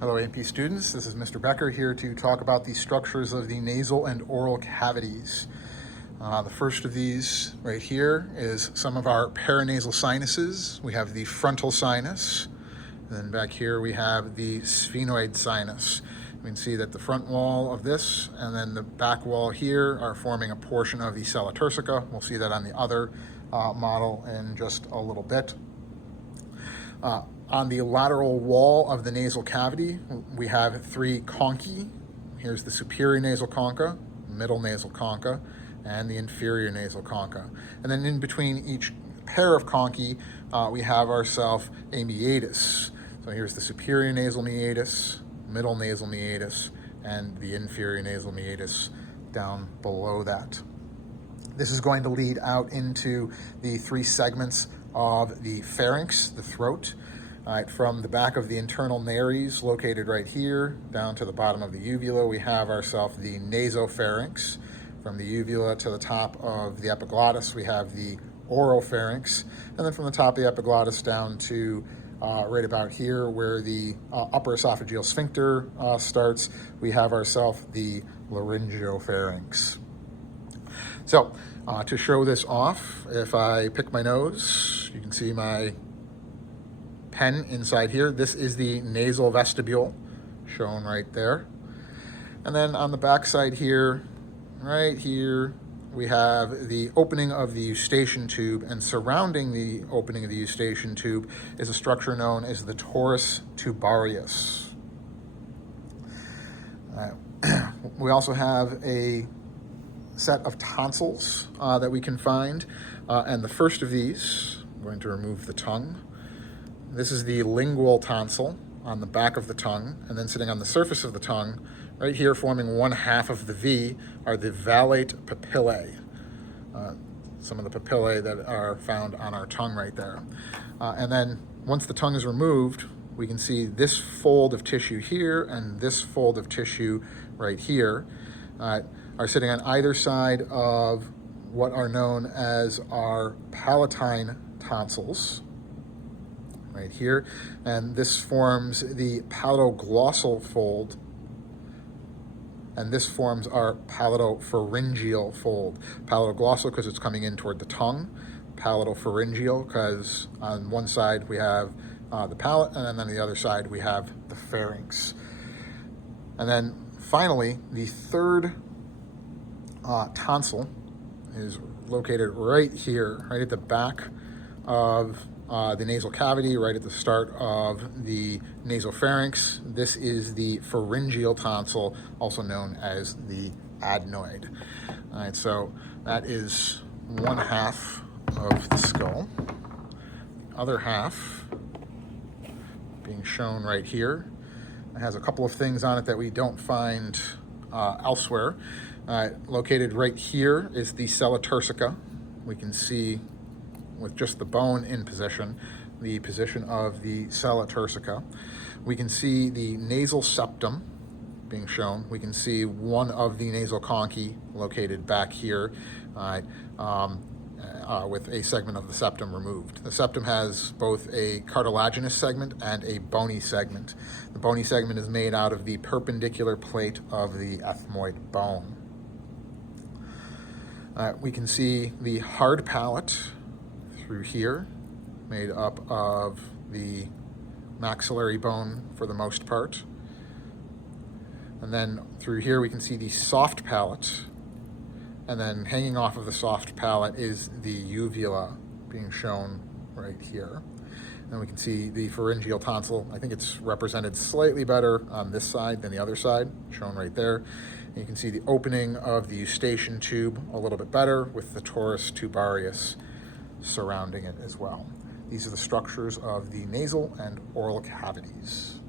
Hello AP students, this is Mr. Becker here to talk about the structures of the nasal and oral cavities. The first of these right here is some of our paranasal sinuses. We have the frontal sinus, and then back here we have the sphenoid sinus. You can see that the front wall of this and then the back wall here are forming a portion of the sella turcica. We'll see that on the other model in just a little bit. On the lateral wall of the nasal cavity, we have three conchae. Here's the superior nasal concha, middle nasal concha, and the inferior nasal concha. And then in between each pair of conchae, we have ourselves a meatus. So here's the superior nasal meatus, middle nasal meatus, and the inferior nasal meatus down below that. This is going to lead out into the three segments of the pharynx, the throat. From the back of the internal nares, located right here, down to the bottom of the uvula, we have ourselves the nasopharynx. From the uvula to the top of the epiglottis, we have the oropharynx. And then from the top of the epiglottis down to right about here, where the upper esophageal sphincter starts, we have ourselves the laryngopharynx. So, to show this off, if I pick my nose, you can see my pen inside here. This is the nasal vestibule, shown right there. And then on the back side here, right here, we have the opening of the eustachian tube, and surrounding the opening of the eustachian tube is a structure known as the torus tubarius. We also have a set of tonsils that we can find, and the first of these, I'm going to remove the tongue. This is the lingual tonsil on the back of the tongue, and then sitting on the surface of the tongue, right here forming one half of the V, are the valate papillae. Some of the papillae that are found on our tongue right there. And then once the tongue is removed, we can see this fold of tissue here and this fold of tissue right here are sitting on either side of what are known as our palatine tonsils, right here, and this forms the palatoglossal fold, and this forms our palatopharyngeal fold. Palatoglossal because it's coming in toward the tongue, palatopharyngeal because on one side we have the palate, and then on the other side we have the pharynx. And then finally, the third tonsil is located right here, right at the back of the nasal cavity, right at the start of the nasopharynx. This is the pharyngeal tonsil, also known as the adenoid. All right, so that is one half of the skull. The other half being shown right here. It has a couple of things on it that we don't find elsewhere. Located right here is the sella turcica. We can see with just the bone in position, the position of the sella turcica. We can see the nasal septum being shown. We can see one of the nasal conchae located back here with a segment of the septum removed. The septum has both a cartilaginous segment and a bony segment. The bony segment is made out of the perpendicular plate of the ethmoid bone. We can see the hard palate through here, made up of the maxillary bone for the most part. And then through here we can see the soft palate, and then hanging off of the soft palate is the uvula being shown right here. And we can see the pharyngeal tonsil. I think it's represented slightly better on this side than the other side, shown right there. And you can see the opening of the eustachian tube a little bit better with the torus tubarius surrounding it as well. These are the structures of the nasal and oral cavities.